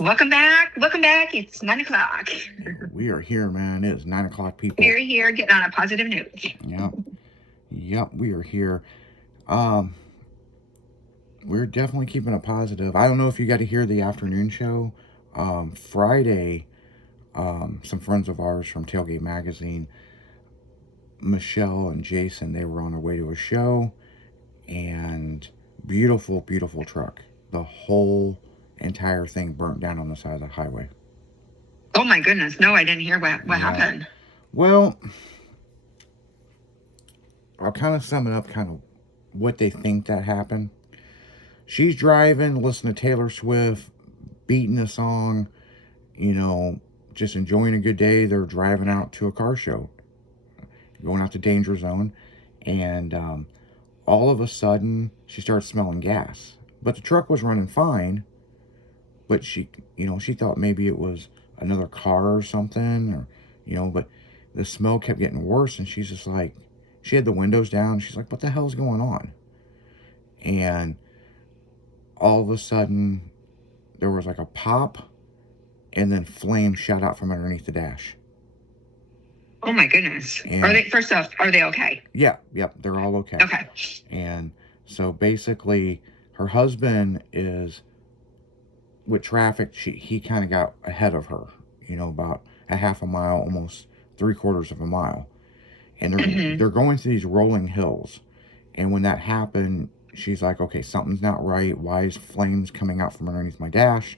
Welcome back. Welcome back. It's 9 o'clock. We are here, man. It is 9 o'clock, people. We're here getting on a positive note. Yep. Yep, we are here. Um, we're definitely keeping it positive. I don't know if you got to hear the afternoon show. Friday, some friends of ours from Tailgate Magazine, Michelle and Jason, they were on their way to a show, and beautiful, beautiful truck. The whole entire thing burnt down on the side of the highway. Oh my goodness. No, I didn't hear what Yeah. happened. Well, I'll kind of sum it up, kind of what they think that happened. She's driving, listening to Taylor Swift, beating a song, just enjoying a good day. They're driving out to a car show, going out to Danger Zone, and all of a sudden she starts smelling gas. But the truck was running fine, but she thought maybe it was another car or something, but the smell kept getting worse, and she's just like, she had the windows down. She's like, what the hell is going on? And all of a sudden, there was like a pop, and then flames shot out from underneath the dash. Oh my goodness. And First off, are they okay? Yep, they're all okay. Okay. And so basically, her husband is, with traffic, he kind of got ahead of her, about a half a mile, almost 3/4 of a mile. And they're going through these rolling hills. And when that happened, she's like, okay, something's not right. Why is flames coming out from underneath my dash?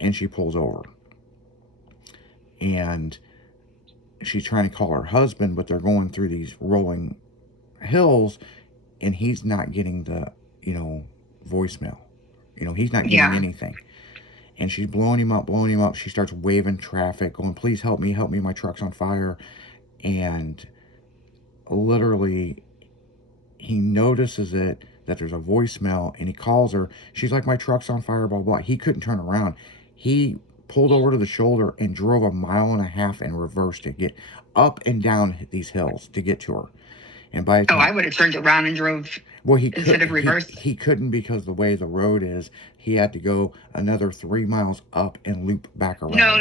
And she pulls over. And she's trying to call her husband, but they're going through these rolling hills, and he's not getting the, voicemail. He's not getting anything. And she's blowing him up. She starts waving traffic, going, please help me, my truck's on fire. And literally, he notices it, that there's a voicemail, and he calls her. She's like, my truck's on fire, blah, blah. He couldn't turn around. He pulled over to the shoulder and drove 1.5 miles in reverse to get up and down these hills to get to her. And by the time, I would have turned around and drove. Well, instead of reverse. He couldn't, because the way the road is, he had to go another 3 miles up and loop back around. No.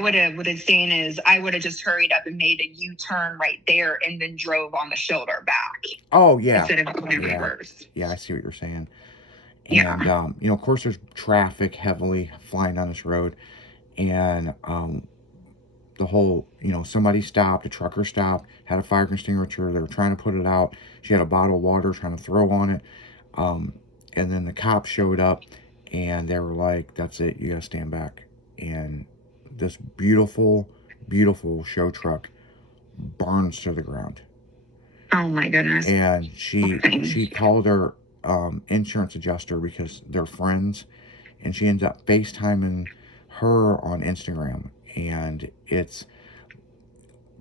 What I'm saying is, I would have just hurried up and made a U-turn right there, and then drove on the shoulder back. Oh yeah. Instead of going in reverse. Yeah, I see what you're saying. And of course, there's traffic heavily flying down this road, and the whole, somebody stopped, a trucker stopped, had a fire extinguisher. They were trying to put it out. She had a bottle of water trying to throw on it. And then the cops showed up, and they were like, that's it, you gotta stand back. And this beautiful, beautiful show truck burns to the ground. Oh my goodness. And she called her insurance adjuster, because they're friends, and she ends up FaceTiming her on Instagram. And it's,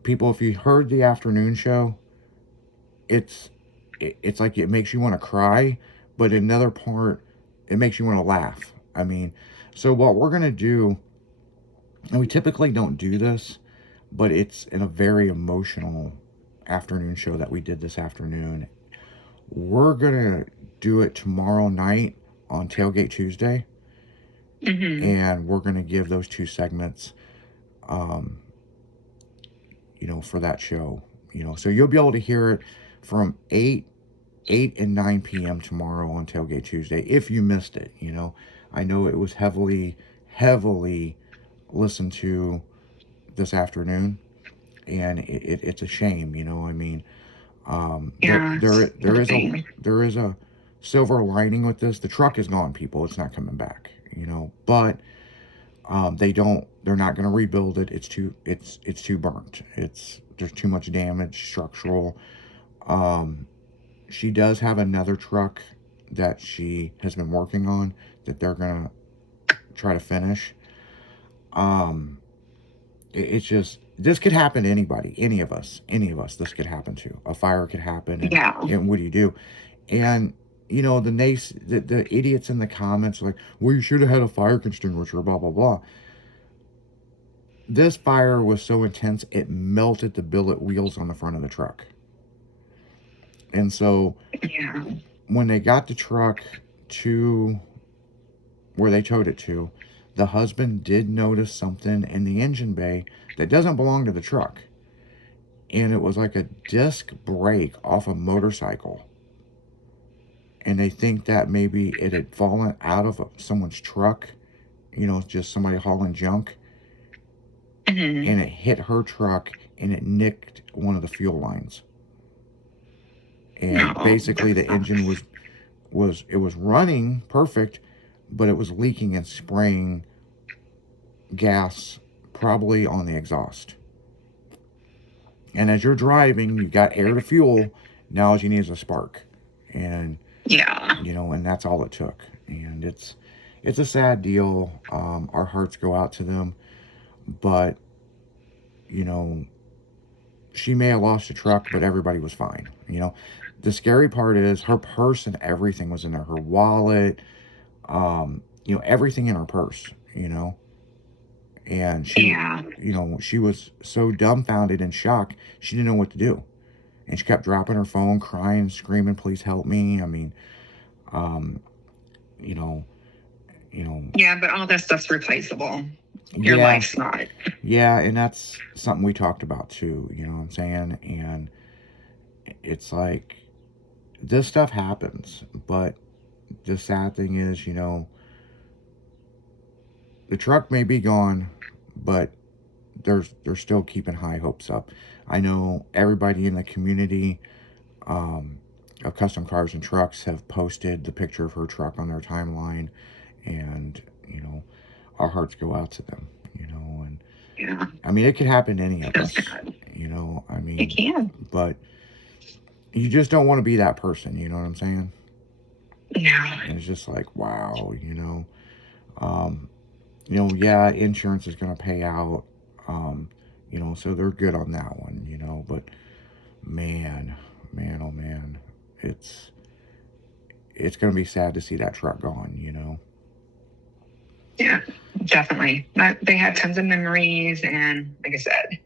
people, if you heard the afternoon show, it's like, it makes you want to cry, but another part, it makes you want to laugh. I mean, so what we're going to do, and we typically don't do this, but it's in a very emotional afternoon show that we did this afternoon. We're going to do it tomorrow night on Tailgate Tuesday. And we're going to give those 2 segments, for that show. So you'll be able to hear it from 8 and 9 p.m. tomorrow on Tailgate Tuesday, if you missed it. I know it was heavily listened to this afternoon, and it's a shame. I mean, there is a silver lining with this. The truck is gone, people. It's not coming back. But they're not going to rebuild it. It's too burnt. There's too much damage, structural. She does have another truck that she has been working on that they're going to try to finish. It's just, this could happen to anybody, any of us, this could happen to. A fire could happen. And what do you do? And the idiots in the comments are like, well, you should have had a fire extinguisher, blah, blah, blah. This fire was so intense, it melted the billet wheels on the front of the truck. And so when they got the truck to where they towed it to, the husband did notice something in the engine bay that doesn't belong to the truck. And it was like a disc brake off a motorcycle. And they think that maybe it had fallen out of someone's truck, just somebody hauling junk. Mhm. And it hit her truck and it nicked one of the fuel lines. And No, basically that the engine sucks. was running perfect, but it was leaking and spraying gas probably on the exhaust. And as you're driving, you got air to fuel. Now all you need is a spark. And Yeah. and that's all it took. And it's a sad deal. Our hearts go out to them, but she may have lost a truck, but everybody was fine. The scary part is her purse and everything was in there. Her wallet, everything in her purse. And Yeah. she was so dumbfounded and shocked, she didn't know what to do. And she kept dropping her phone, crying, screaming, "Please help me." I mean, um, you know, Yeah, but all that stuff's replaceable. Your yeah, life's not. yeah, and that's something we talked about too. You know what I'm saying? And it's like this stuff happens, but the sad thing is, the truck may be gone, but they're still keeping high hopes up. I know everybody in the community of Custom Cars and Trucks have posted the picture of her truck on their timeline, and our hearts go out to them. And Yeah, I mean, it could happen to any of that's us. sad. I It mean, can. but you just don't want to be that person. You know what I'm saying? No. And it's just like, wow. Um, yeah, insurance is going to pay out. So they're good on that one. But man, man, oh man, it's going to be sad to see that truck gone. Yeah, definitely. But they had tons of memories, and like I said,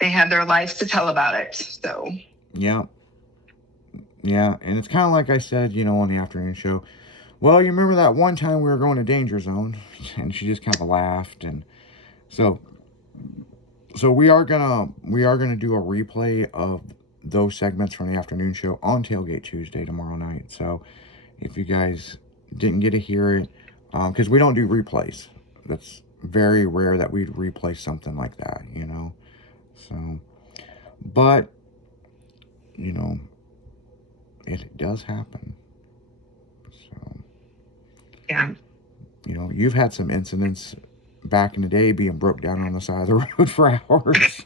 they had their lives to tell about it. So Yeah. Yeah, and it's kind of like I said, on the afternoon show. Well, you remember that one time we were going to Danger Zone, and she just kind of laughed, and so we are gonna do a replay of those segments from the afternoon show on Tailgate Tuesday tomorrow night. So if you guys didn't get to hear it, because we don't do replays, that's very rare that we'd replay something like that, So, but it does happen. So, yeah. you've had some incidents back in the day being broke down on the side of the road for hours.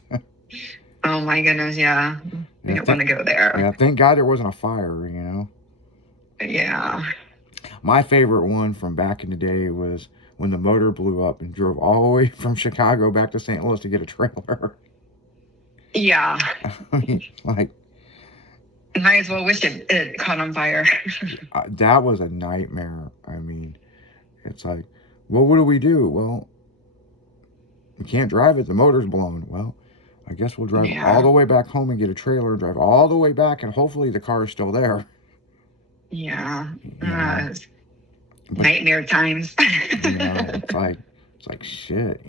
Oh my goodness, yeah. We don't want to go there. Yeah, thank God there wasn't a fire, Yeah. My favorite one from back in the day was when the motor blew up and drove all the way from Chicago back to St. Louis to get a trailer. Yeah. I mean, like, Might as well wish it caught on fire. that was a nightmare. I mean, it's like, well, what do we do? Well, we can't drive it. The motor's blown. Well, I guess we'll drive all the way back home and get a trailer, drive all the way back, and hopefully the car is still there. Yeah. But, nightmare times. It's like shit,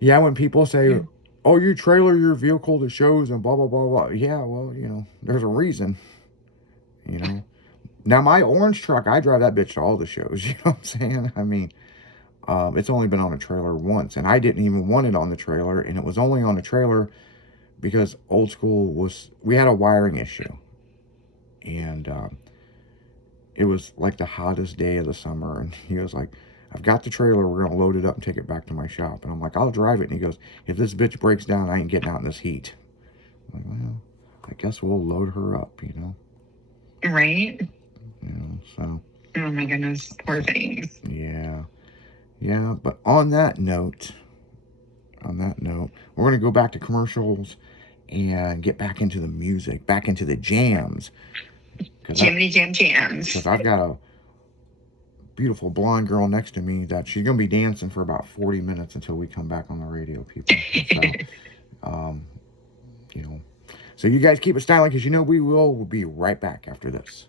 Yeah, when people say, "Oh, you trailer your vehicle to shows and blah blah blah blah," yeah, well, there's a reason. Now my orange truck, I drive that bitch to all the shows. You know what I'm saying? I mean, it's only been on a trailer once, and I didn't even want it on the trailer, and it was only on the trailer because Old School we had a wiring issue, and it was like the hottest day of the summer, and he was like, "I've got the trailer, we're gonna load it up and take it back to my shop." And I'm like, "I'll drive it." And he goes, "If this bitch breaks down, I ain't getting out in this heat." I'm like, well, I guess we'll load her up, Right? So. Oh my goodness, poor things. Yeah, but on that note, we're gonna go back to commercials and get back into the music, back into the jams. Jiminy jams. Because I've got a beautiful blonde girl next to me that she's gonna be dancing for about 40 minutes until we come back on the radio, people. So, so you guys keep it styling, because we will be right back after this.